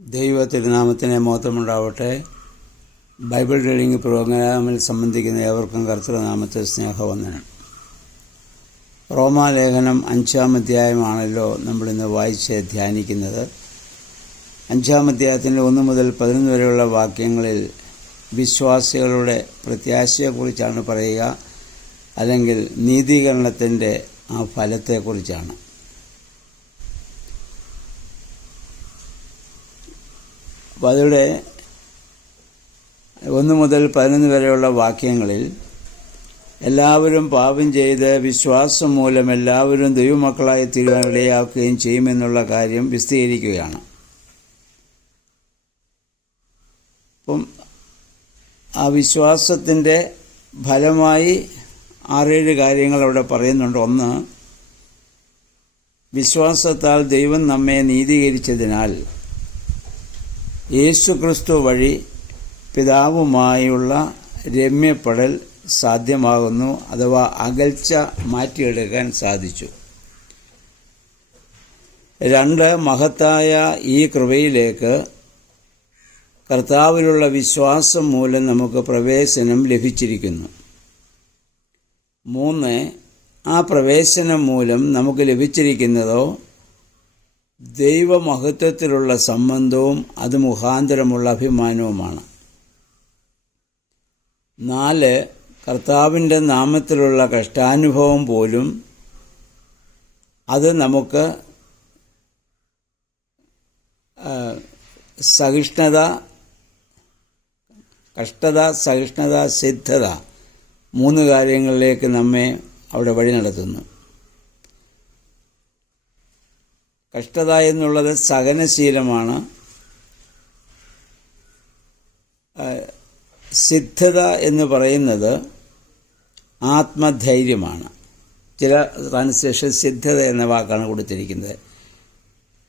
ദൈവ തിരുനാമത്തിന് മഹത്വമുണ്ടാവട്ടെ. Bible reading പ്രോഗ്രാമിൽ സംബന്ധിക്കുന്ന ഏവർക്കും കർത്തൃനാമത്തിൽ സ്നേഹവന്ദനം. റോമാലേഖനം 5-ാം അധ്യായമാണല്ലോ നമ്മളിന്ന് വായിച്ച് ധ്യാനിക്കുന്നത്. 5-ാം അധ്യായത്തിൻ്റെ 1 മുതൽ 11 വരെയുള്ള വാക്യങ്ങളിൽ വിശ്വാസികളുടെ പ്രത്യാശയെക്കുറിച്ചാണ് പറയുക, അല്ലെങ്കിൽ നീതീകരണത്തിൻ്റെ ആ ഫലത്തെക്കുറിച്ചാണ്. അപ്പോൾ അതിവിടെ 1 മുതൽ 11 വരെയുള്ള വാക്യങ്ങളിൽ എല്ലാവരും പാപം ചെയ്ത് വിശ്വാസം മൂലം എല്ലാവരും ദൈവമക്കളായി തീരുവാൻ ഇടയാക്കുകയും ചെയ്യുമെന്നുള്ള കാര്യം വിശദീകരിക്കുകയാണ്. അപ്പം ആ വിശ്വാസത്തിൻ്റെ ഫലമായി 6-7 കാര്യങ്ങൾ അവിടെ പറയുന്നുണ്ട്. ഒന്ന്, വിശ്വാസത്താൽ ദൈവം നമ്മെ നീതീകരിച്ചതിനാൽ യേശുക്രിസ്തു വഴി പിതാവുമായുള്ള രമ്യപ്പെടൽ സാധ്യമാകുന്നു, അഥവാ അകൽച്ച മാറ്റിയെടുക്കാൻ സാധിച്ചു. 2, മഹത്തായ ഈ കൃപയിലേക്ക് കർത്താവിലുള്ള വിശ്വാസം മൂലം നമുക്ക് പ്രവേശനം ലഭിച്ചിരിക്കുന്നു. 3, ആ പ്രവേശനം മൂലം നമുക്ക് ലഭിച്ചിരിക്കുന്നതോ ദൈവമഹത്വത്തിലുള്ള സംബന്ധവും അത് മുഖാന്തരമുള്ള അഭിമാനവുമാണ്. 4, കർത്താവിൻ്റെ നാമത്തിലുള്ള കഷ്ടാനുഭവം പോലും അത് നമുക്ക് സഹിഷ്ണുത, സിദ്ധത 3 കാര്യങ്ങളിലേക്ക് നമ്മെ അവിടെ വഴി നടത്തുന്നു. കഷ്ടത എന്നുള്ളത് സഹനശീലമാണ്. സിദ്ധത എന്ന് പറയുന്നത് ആത്മധൈര്യമാണ്. ചില ട്രാൻസ്ലേഷൻ സിദ്ധത എന്ന വാക്കാണ് കൊടുത്തിരിക്കുന്നത്.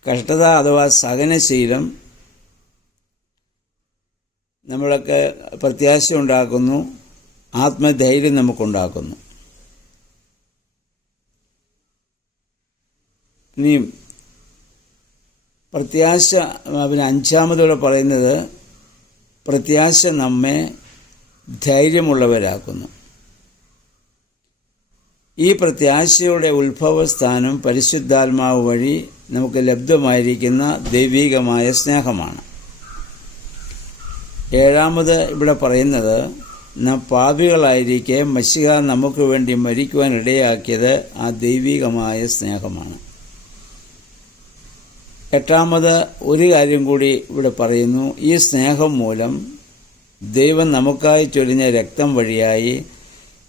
കഷ്ടത അഥവാ സഹനശീലം നമ്മളൊക്കെ പ്രത്യാശ ഉണ്ടാക്കുന്നു, ആത്മധൈര്യം നമുക്കുണ്ടാക്കുന്നു. ഇനിയും പ്രത്യാശ, പിന്നെ 5-ാമതോടെ പറയുന്നത് പ്രത്യാശ നമ്മെ ധൈര്യമുള്ളവരാക്കുന്നു. ഈ പ്രത്യാശയുടെ ഉത്ഭവസ്ഥാനം പരിശുദ്ധാത്മാവ് വഴി നമുക്ക് ലബ്ധമായിരിക്കുന്ന ദൈവികമായ സ്നേഹമാണ്. 7-ാമത് ഇവിടെ പറയുന്നത് നാം പാപികളായിരിക്കെ മശിഹ നമുക്ക് വേണ്ടി മരിക്കുവാൻ ഇടയാക്കിയത് ആ ദൈവികമായ സ്നേഹമാണ്. 8-ാമത് ഒരു കാര്യം കൂടി ഇവിടെ പറയുന്നു. ഈ സ്നേഹം മൂലം ദൈവം നമുക്കായി ചൊരിഞ്ഞ രക്തം വഴിയായി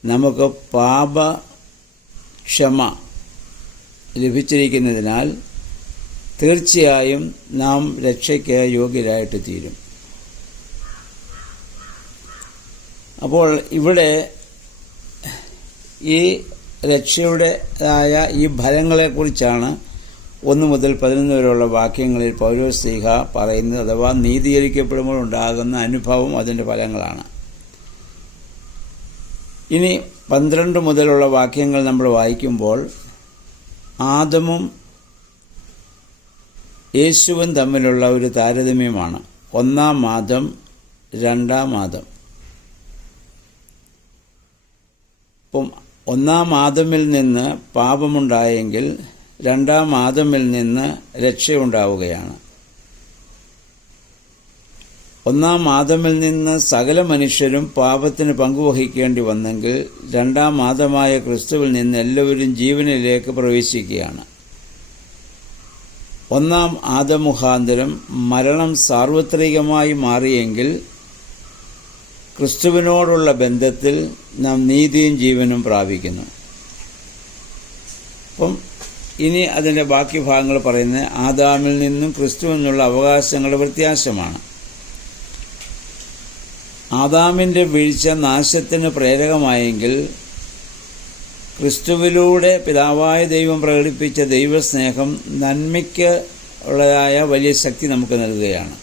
നമുക്ക് പാപക്ഷമ ലഭിച്ചിരിക്കുന്നതിനാൽ തീർച്ചയായും നാം രക്ഷയ്ക്ക് യോഗ്യരായിട്ട് തീരും. അപ്പോൾ ഇവിടെ ഈ രക്ഷയുടേതായ ഈ ഫലങ്ങളെക്കുറിച്ചാണ് 1 മുതൽ 11 വരെയുള്ള വാക്യങ്ങളിൽ പൗലോസ്ലീഹ പറയുന്നത്, അഥവാ നീതീകരിക്കപ്പെടുമ്പോൾ ഉണ്ടാകുന്ന അനുഭവം അതിൻ്റെ ഫലങ്ങളാണ്. ഇനി 12 മുതലുള്ള വാക്യങ്ങൾ നമ്മൾ വായിക്കുമ്പോൾ ആദമും യേശുവും തമ്മിലുള്ള ഒരു താരതമ്യമാണ്. 1-ാം ആദം, 2-ാം ആദം. അപ്പം 1-ാം ആദമിൽ നിന്ന് പാപമുണ്ടായെങ്കിൽ 2-ാം ആദമിൽ നിന്ന് രക്ഷയുണ്ടാവുകയാണ്. 1-ാം ആദമിൽ നിന്ന് സകല മനുഷ്യരും പാപത്തിന് പങ്കുവഹിക്കേണ്ടി വന്നെങ്കിൽ 2-ാം ആദമായ ക്രിസ്തുവിൽ നിന്ന് എല്ലാവരും ജീവനിലേക്ക് പ്രവേശിക്കുകയാണ്. 1-ാം ആദം മുഖാന്തരം മരണം സാർവത്രികമായി മാറിയെങ്കിൽ ക്രിസ്തുവിനോടുള്ള ബന്ധത്തിൽ നാം നീതിയും ജീവനും പ്രാപിക്കുന്നു. അപ്പം ഇനി അതിൻ്റെ ബാക്കി ഭാഗങ്ങൾ പറയുന്നത് ആദാമിൽ നിന്നും ക്രിസ്തുവിനുള്ള അവകാശങ്ങളുടെ വ്യത്യാസമാണ്. ആദാമിൻ്റെ വീഴ്ച നാശത്തിന് പ്രേരകമായെങ്കിൽ ക്രിസ്തുവിലൂടെ പിതാവായ ദൈവം പ്രകടിപ്പിച്ച ദൈവസ്നേഹം നന്മയ്ക്ക് ഉള്ളതായ വലിയ ശക്തി നമുക്ക് നൽകുകയാണ്.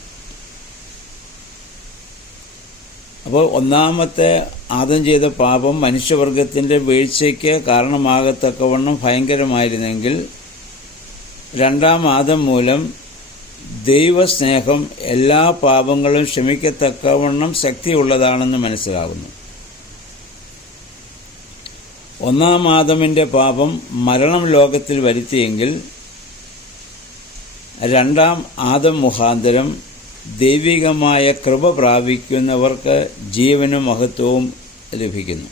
അപ്പോൾ 1-ാമത്തെ ആദം ചെയ്ത പാപം മനുഷ്യവർഗത്തിൻ്റെ വീഴ്ചയ്ക്ക് കാരണമാകത്തക്കവണ്ണം ഭയങ്കരമായിരുന്നെങ്കിൽ 2-ാം ആദം മൂലം ദൈവസ്നേഹം എല്ലാ പാപങ്ങളും ക്ഷമിക്കത്തക്കവണ്ണം ശക്തിയുള്ളതാണെന്ന് മനസ്സിലാകുന്നു. ഒന്നാം ആദമിൻ്റെ പാപം മരണം ലോകത്തിൽ വരുത്തിയെങ്കിൽ രണ്ടാം ആദം മുഖാന്തരം ദൈവികമായ കൃപ പ്രാപിക്കുന്നവർക്ക് ജീവനും മഹത്വവും ലഭിക്കുന്നു.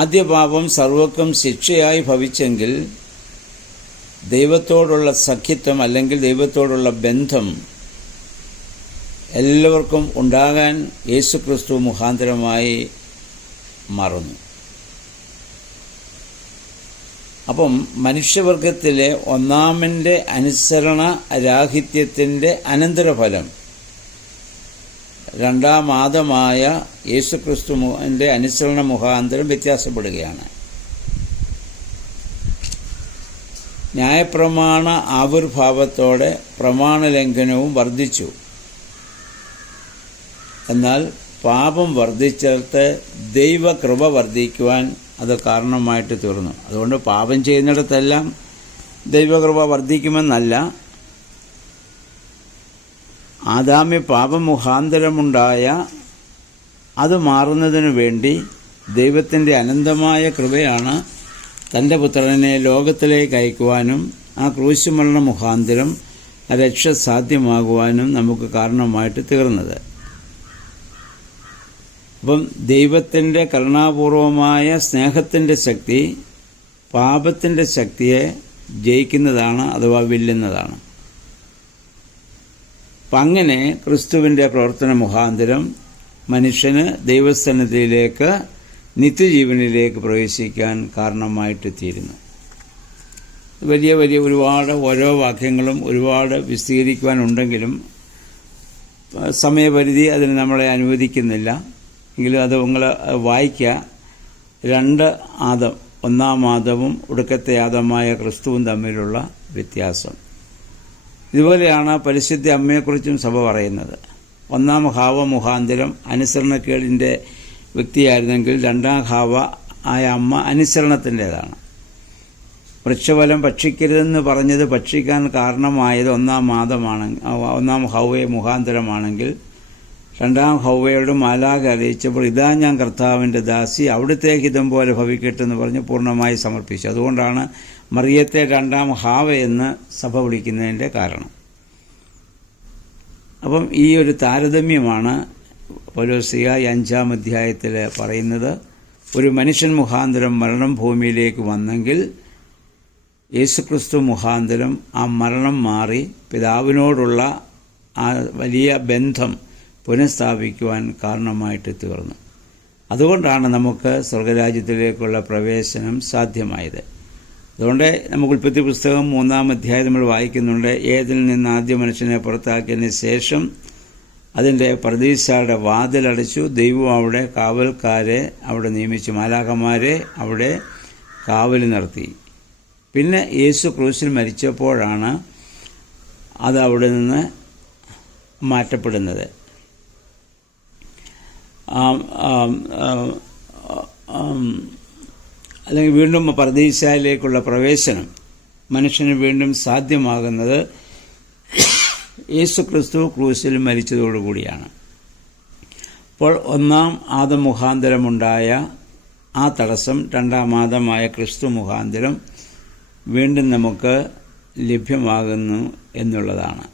ആദ്യ പാപം സർവ്വക്കും ശിക്ഷയായി ഭവിച്ചെങ്കിൽ ദൈവത്തോടുള്ള സഖിത്വം അല്ലെങ്കിൽ ദൈവത്തോടുള്ള ബന്ധം എല്ലാവർക്കും ഉണ്ടാകാൻ യേശുക്രിസ്തു മുഖാന്തരമായി മാറുന്നു. അപ്പം മനുഷ്യവർഗത്തിലെ ഒന്നാമൻ്റെ അനുസരണ രാഹിത്യത്തിൻ്റെ അനന്തരഫലം രണ്ടാം ആദമായ യേശുക്രിസ്തുവിൻ്റെ അനുസരണ മുഖാന്തരം വ്യത്യാസപ്പെടുകയാണ്. ന്യായപ്രമാണ ആവിർഭാവത്തോടെ പ്രമാണലംഘനവും വർദ്ധിച്ചു. എന്നാൽ പാപം വർദ്ധിച്ചിടത്ത് ദൈവകൃപ വർദ്ധിക്കുവാൻ അത് കാരണമായിട്ട് തീർന്നു. അതുകൊണ്ട് പാപം ചെയ്യുന്നിടത്തെല്ലാം ദൈവകൃപ വർദ്ധിക്കുമെന്നല്ല. ആദാമ്യ പാപമുഖാന്തരമുണ്ടായ അത് മാറുന്നതിനു വേണ്ടി ദൈവത്തിൻ്റെ അനന്തമായ കൃപയാണ് തൻ്റെ പുത്രനെ ലോകത്തിലേക്ക് അയക്കുവാനും ആ ക്രൂശുമരണ മുഖാന്തരം രക്ഷ സാധ്യമാകുവാനും നമുക്ക് കാരണമായിട്ട് തീർന്നത്. അപ്പം ദൈവത്തിൻ്റെ കരുണാപൂർവമായ സ്നേഹത്തിൻ്റെ ശക്തി പാപത്തിൻ്റെ ശക്തിയെ ജയിക്കുന്നതാണ്, അഥവാ വെല്ലുന്നതാണ്. അപ്പം അങ്ങനെ ക്രിസ്തുവിൻ്റെ പ്രവർത്തന മുഖാന്തരം മനുഷ്യന് ദൈവസന്നിധിയിലേക്ക് നിത്യജീവനിലേക്ക് പ്രവേശിക്കാൻ കാരണമായിട്ട് തീരുന്നു. വലിയ വലിയ ഒരുപാട് ഓരോ വാക്യങ്ങളും ഒരുപാട് വിശദീകരിക്കുവാനുണ്ടെങ്കിലും സമയപരിധി അതിന് നമ്മളെ അനുവദിക്കുന്നില്ല. എങ്കിലും അത് നിങ്ങൾ വായിക്കുക. രണ്ട് ആദം, ഒന്നാം ആദവും ഒടുക്കത്തെ ആദമായ ക്രിസ്തുവും തമ്മിലുള്ള വ്യത്യാസം. ഇതുപോലെയാണ് പരിശുദ്ധ അമ്മയെക്കുറിച്ചും സഭ പറയുന്നത്. ഒന്നാം ഹാവ മുഖാന്തരം അനുസരണക്കേടിൻ്റെ വ്യക്തിയായിരുന്നെങ്കിൽ രണ്ടാം ഹാവ ആയ അമ്മ അനുസരണത്തിൻ്റേതാണ്. വൃക്ഷഫലം ഭക്ഷിക്കരുതെന്ന് പറഞ്ഞത് ഭക്ഷിക്കാൻ കാരണമായത് ഒന്നാം ഹൗവയെ മുഖാന്തരമാണെങ്കിൽ രണ്ടാം ഹൗവയോട് മാലാഖ അറിയിച്ചപ്പോൾ ഇതാ ഞാൻ കർത്താവിൻ്റെ ദാസി, അവിടുത്തെ ഹിതം പോലെ ഭവിക്കട്ടെ എന്ന് പറഞ്ഞ് പൂർണ്ണമായി സമർപ്പിച്ചു. അതുകൊണ്ടാണ് മറിയത്തെ രണ്ടാം ഹാവ എന്ന് സഭ വിളിക്കുന്നതിൻ്റെ കാരണം. അപ്പം ഈ ഒരു താരതമ്യമാണ് പൗലോസ്ലീഹ 5-ാം അധ്യായത്തിൽ പറയുന്നത്. ഒരു മനുഷ്യൻ മുഖാന്തരം മരണം ഭൂമിയിലേക്ക് വന്നെങ്കിൽ യേശുക്രിസ്തു മുഖാന്തരം ആ മരണം മാറി പിതാവിനോടുള്ള ആ വലിയ ബന്ധം പുനഃസ്ഥാപിക്കുവാൻ കാരണമായിട്ട് തീർന്നു. അതുകൊണ്ടാണ് നമുക്ക് സ്വർഗരാജ്യത്തിലേക്കുള്ള പ്രവേശനം സാധ്യമായത്. അതുകൊണ്ട് നമുക്ക് ഉൽപ്പത്തി പുസ്തകം 3-ാം അധ്യായം നമ്മൾ വായിക്കുന്നുണ്ട്. ഏതിൽ നിന്ന് ആദ്യ മനുഷ്യനെ പുറത്താക്കിയതിന് ശേഷം അതിൻ്റെ പർദീസയുടെ വാതിലടച്ചു. ദൈവം അവിടെ കാവൽക്കാരെ അവിടെ നിയമിച്ചു, മാലാഖമാരെ അവിടെ കാവൽ നിർത്തി. പിന്നെ യേശു ക്രൂശിൽ മരിച്ചപ്പോഴാണ് അത് അവിടെ നിന്ന് മാറ്റപ്പെടുന്നത്. അല്ലെങ്കിൽ വീണ്ടും പർദീസയിലേക്കുള്ള പ്രവേശനം മനുഷ്യന് വീണ്ടും സാധ്യമാകുന്നത് യേശുക്രിസ്തു ക്രൂശിൽ മരിച്ചതോടുകൂടിയാണ്. അപ്പോൾ ഒന്നാം ആദം മുഖാന്തരമുണ്ടായ ആ തടസ്സം രണ്ടാം ആദമായ ക്രിസ്തു മുഖാന്തരം വീണ്ടും നമുക്ക് ലഭ്യമാകുന്നു എന്നുള്ളതാണ്.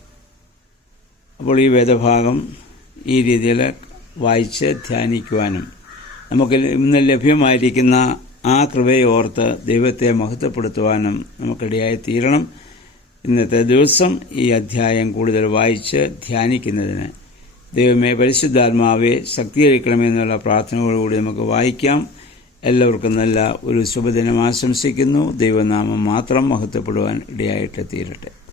അപ്പോൾ ഈ വേദഭാഗം ഈ രീതിയിൽ വായിച്ച് ധ്യാനിക്കുവാനും നമുക്ക് ഇന്ന് ലഭ്യമായിരിക്കുന്ന ആ കൃപയെ ഓർത്ത് ദൈവത്തെ മഹത്വപ്പെടുത്തുവാനും നമുക്കിടയായി തീരണം. ഇന്നത്തെ ദിവസം ഈ അധ്യായം കൂടുതൽ വായിച്ച് ധ്യാനിക്കുന്നതിന് ദൈവമേ പരിശുദ്ധാത്മാവെ ശക്തീകരിക്കണമെന്നുള്ള പ്രാർത്ഥനയോടുകൂടി നമുക്ക് വായിക്കാം. എല്ലാവർക്കും നല്ല ഒരു ശുഭദിനം ആശംസിക്കുന്നു. ദൈവനാമം മാത്രം മഹത്വപ്പെടുവാൻ ഇടയായിട്ട് തീരട്ടെ.